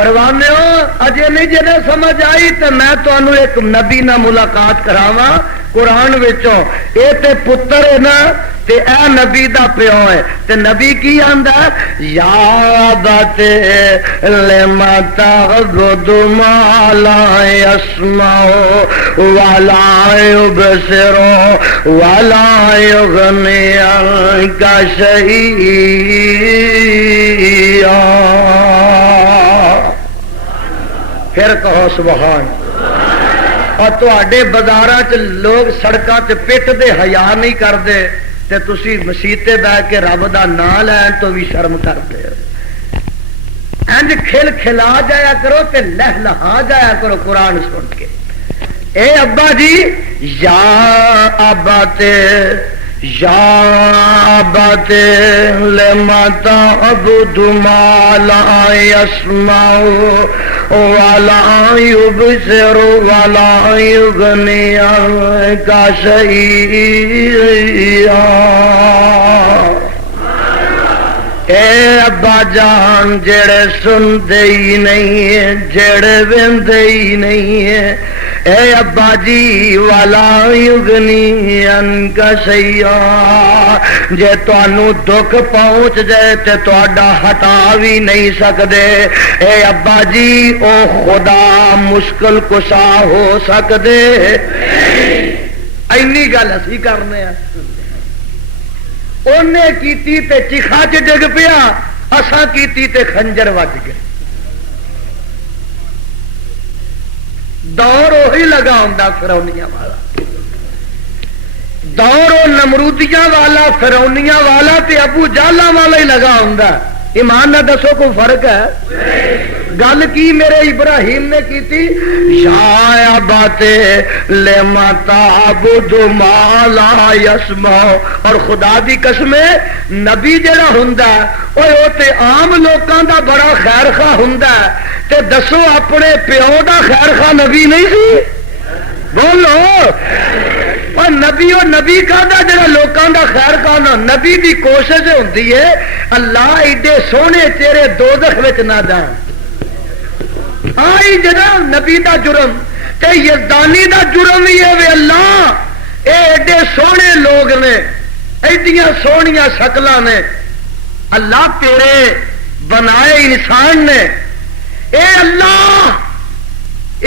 پروانے اجے نہیں جی سمجھ آئی تو میں تمہیں ایک نبی نہ ملاقات کراوا قرآن وچوں اے تے پتر ہے نا تے اے نبی دا پیو ہے تے نبی کی آندا یا بات لما تعبد ما لا يسمع ولا يبصر ولا يغني عنك شيئا. پھر کہو سبحان. اور تے بازار لوگ سڑکوں سے پٹ دے حیا نہیں کرتے تے تسی مسیتے بہ کے رب دا نام لین تو بھی شرم کرتے ہو. انج کھل کھلا جایا کرو تے لہ لہا جایا کرو قرآن سن کے. اے ابا جی یا ابا تے یا ابت لما تعبد ما لا يسمع ولا يبصر ولا يغني عنك شيئا. اے ابا جان جڑے سنتے ہی نہیں ہیں جڑے ویندے ہی نہیں ہیں اے ابا جی والا یغنی عنک شیئا. جے تانوں دکھ پہنچ جائے تے تہاڈا ہٹا بھی نہیں سکدے اے ابا جی او خدا مشکل کشا ہو سکدے اینی گل اسی کرنے ہیں. انہیں کیتی تے چیخا چ ڈگ پیا اساں کیتی تے خنجر وج گئے. دور وہی لگا ہوں فرعونیاں والا دور و نمرودیاں والا فرعونیاں والا تے ابو جہلاں والا ہی لگا ہوں. ایمان نہ دسو کوئی فرق ہے؟ گل کی میرے ابراہیم نے کی تھی یا بات لما تعبد ما لا يسمع. اور خدا دی قسم نبی جڑا ہوندا اوے او تے عام لوکاں دا بڑا خیر خواہ ہوندا تے دسو اپنے پیو دا خیر خواہ نبی نہیں سی؟ بولو اور نبی اور نبی کا جڑا لوکاں دا خیر خواہ نبی دی کوشش ہوندی ہے اللہ ایڈے سونے تیرے دوزخ وچ نہ جان. آئی جنا نبی دا جرم تے یزدانی دا جرم ہی ہے اللہ اے ایڈے سونے لوگ نے ایڈیاں سونیاں شکلاں نے اللہ تیرے بنائے انسان نے اے اللہ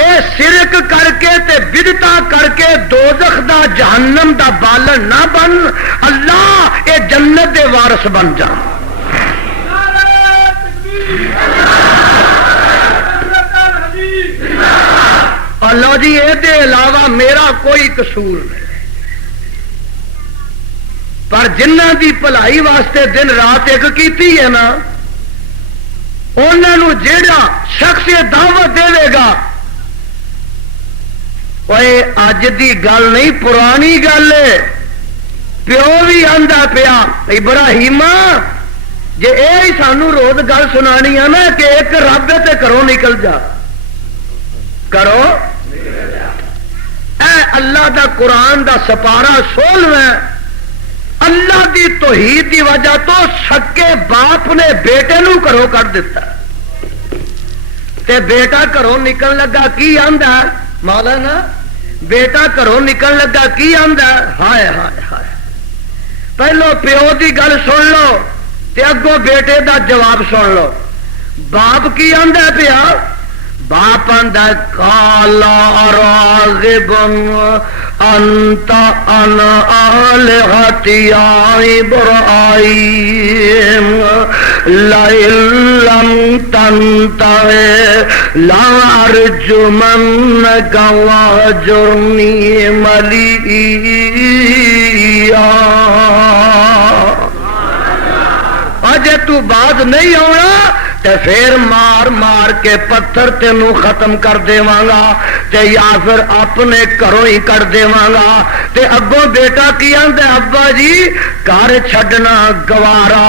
اے شرک کر کے تے بدعتاں کر کے دوزخ دا جہنم دا بالن نہ بن اللہ اے جنت دے وارث بن جا. اللہ جی یہ علاوہ میرا کوئی قصور نہیں پر جنہ دی بھلائی واسطے دن رات ایک کیتی ہے نا انہوں جیڑا شخص دعوت دے گا اج دی گل نہیں پرانی گل ہے. پیو بھی آندا پیا ابراہیم جے اے سانو روز گل سنانی ہے نا کہ ایک رب تے کرو نکل جا کرو اے اللہ دا قرآن دا سپارہ سول میں اللہ دی توحید دی وجہ تو سکے باپ نے بیٹے نو کرو کر دیتا تے بیٹا کرو نکل لگا کی آندا مولانا بیٹا کرو نکل لگا کی آندا ہائے ہائے ہائے. پہلو پیو دی گل سن لو تے اگوں بیٹے دا جواب سن لو. باپ کی آندا پیا باپ آندا کالا راغب انت ان آلہتی ابراہیم لئن لم تنتہ لارجمنک واہجرنی ملیا. اجے تو بعد نہیں آنا تے پھر مار مار کے پتھر تینوں ختم کر دیواں گا تے یا پھر اپنے گھروں ہی کر دیواں گا. تے اگوں بیٹا کی آندا ابا جی گھر چھڈنا گوارا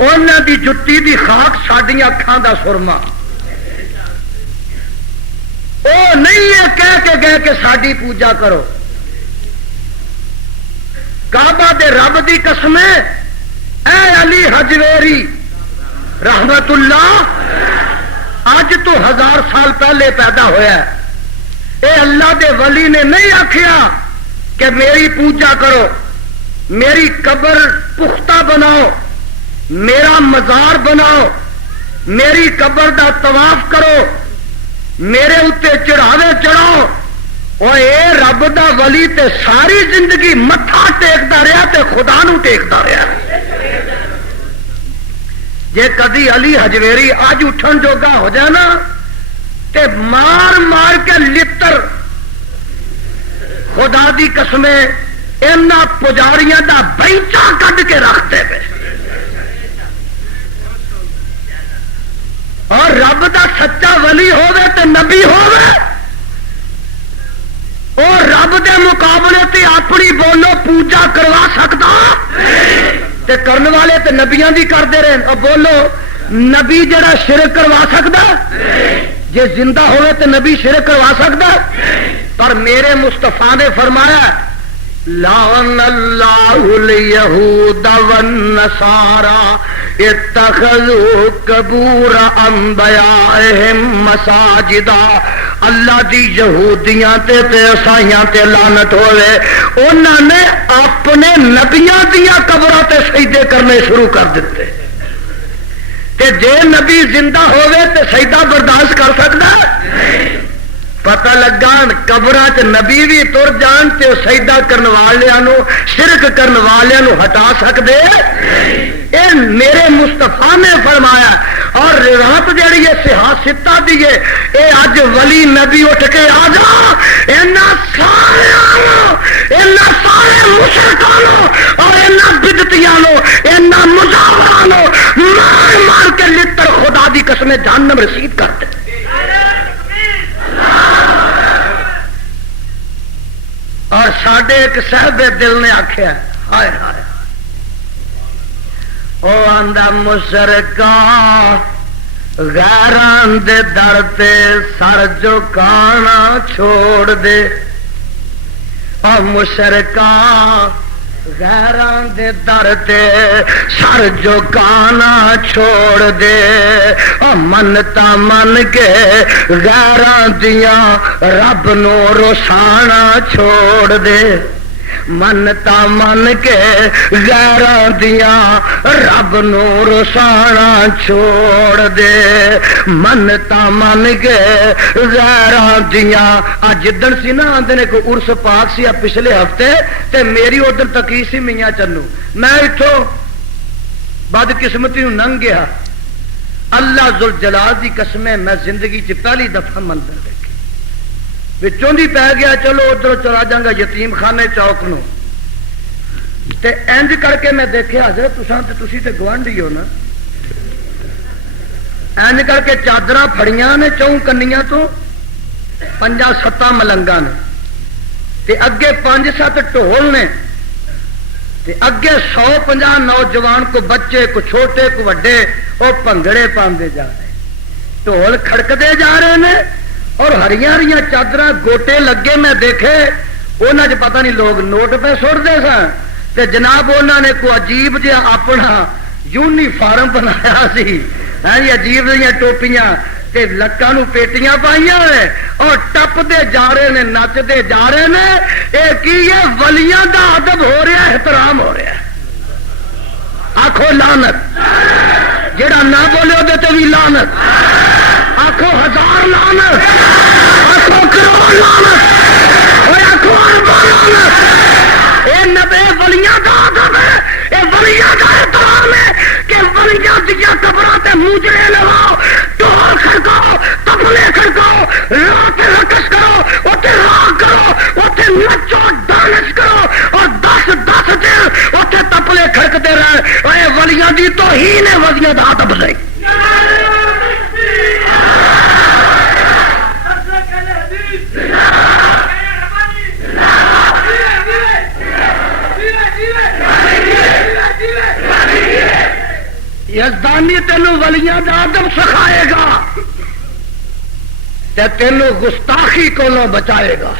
انہاں دی جُتی دی خاک ساڈیاں اکھاں دا سرما. وہ نہیں ہے کہہ کے گئے کہ ساڈی پوجا کرو. کعبہ دے رب دی قسم اے علی حجویری رحمت اللہ اج تو 1000 سال پہلے پیدا ہویا ہے. اے اللہ دے ولی نے نہیں آکھیا کہ میری پوجا کرو، میری قبر پختہ بناؤ، میرا مزار بناؤ، میری قبر دا طواف کرو، میرے اتنے چڑھاوے چڑھاؤ. اور اے رب دا ولی تے ساری زندگی متھا ٹیکتا رہا تے خدا نو ٹیکتا رہا. جے کدی علی حجویری اج اٹھن جوگا ہو جائے نا تے مار مار کے لتر خدا دی قسمیں اینا پجاریاں دا بینچا کڈ کے رکھتے پے. اور رب دا سچا ولی ہوے تے نبی ہوے اور رب دے مقابلے تے اپنی بولو پوجا کروا سکتا تے کرنے والے تے نبیاں دی کرتے رہے. اور بولو نبی جڑا شرک کروا سکتا جے زندہ ہوئے تے نبی شرک کروا سکتا. پر میرے مصطفیٰ نے فرمایا لعن اللہ الیہود والنصارى اتخذوا قبور انبیائہم مساجدا. اللہ دی یہودیاں تے عیسائیاں تے لعنت ہوئے، انہاں نے اپنے نبیاں دیاں قبراں تے سجدے کرنے شروع کر دیتے. تے جے نبی زندہ ہوئے تے سجدہ برداشت کر سکتا. پتہ لگا قبراں چ نبی بھی تر جان تے سجدہ کرنے والوں شرک کرنے والوں ہٹا سکتے. اے میرے مصطفیٰ نے فرمایا. اور رات جڑی ہے سیاستہ دی ہے اے اج ولی نبی اٹھ کے آ جا اینا سارے مشرکانوں اور اینا بدعتیانوں اینا مجاورانوں مار مار کے لتر خدا دی قسم جہنم رسید کرتے. اور ساڈے ایک صاحب دل نے آخیا ہائے ہائے او آندا مشرکا غیران دے در تے سر جھکانا چھوڑ دے. او مشرکا غیران دے در تے سر جھکانا چھوڑ دے. او منتا من کے غیران دیاں رب نو رسانا چھوڑ دے. منتا من کے غیران دیاں رب نو رسانا چھوڑ دے. منتا من کے غیران دیاں جدن سی نا آندے نے کوئی عرس پاک سی پچھلے ہفتے تے میری ادھر تکی سی میاں چنو. میں اتوں بد قسمتی ننگ گیا. اللہ ذوالجلال دی قسمیں میں زندگی چ پہلی دفعہ منظر دیکھی بچوں دی پہ گیا. چلو ادھر چلا جاگا یتیم خانے چوک نو تے انج کر کے میں دیکھے حضرت تسی تے گوانڈی ہو نا. انج کر کے چادراں پھڑیاں نے چوں کنیاں تو 5-7 ملنگاں نے تے اگے 5-7 ڈھول نے تے اگے 150 نوجوان کو بچے کو چھوٹے کو وڈے وہ بھنگڑے پاندے جا رہے ڈھول کھڑکتے جا رہے ہیں. اور ہریاں ہریاں چادراں گوٹے لگے میں دیکھے انہاں چ پتہ نہیں لوگ نوٹ پہ سٹتے سن تے جناب انہاں نے کوئی عجیب جہا اپنا یونیفارم بنایا سی. عجیب جہاں ٹوپیاں تے لکاں نو پیٹیاں پائیاں نے اور ٹپتے جا رہے ہیں نچتے جا رہے ہیں. یہ کی ہے ولیاں دا ادب ہو رہا ہے احترام ہو رہا ہے. آخو لعنت جڑا نہ بولے وہ تے بھی لعنت. آخو 1000 لعنت. آخو کروڑ لعنت. آخو ارباں لعنت. اے نبی ولیاں دا ادب ہے. اے ولیاں دا احترام ہے کہ ولیاں دیا قبراں تے موجرے لگاؤ ڈھول کھڑکاؤ تبلے کھڑکاؤ رات رقص کرو اتنے راگ کرو اتنے نچو ڈانس کرو اور 10 دن اتنے تبلے کھڑکتے رہے. اے ولیاں دی توہین ہے ولیاں دا ادب نہیں. یزدانی تینوں ولیاں دا ادب سکھائے گا تے تینوں گستاخی کو بچائے گا.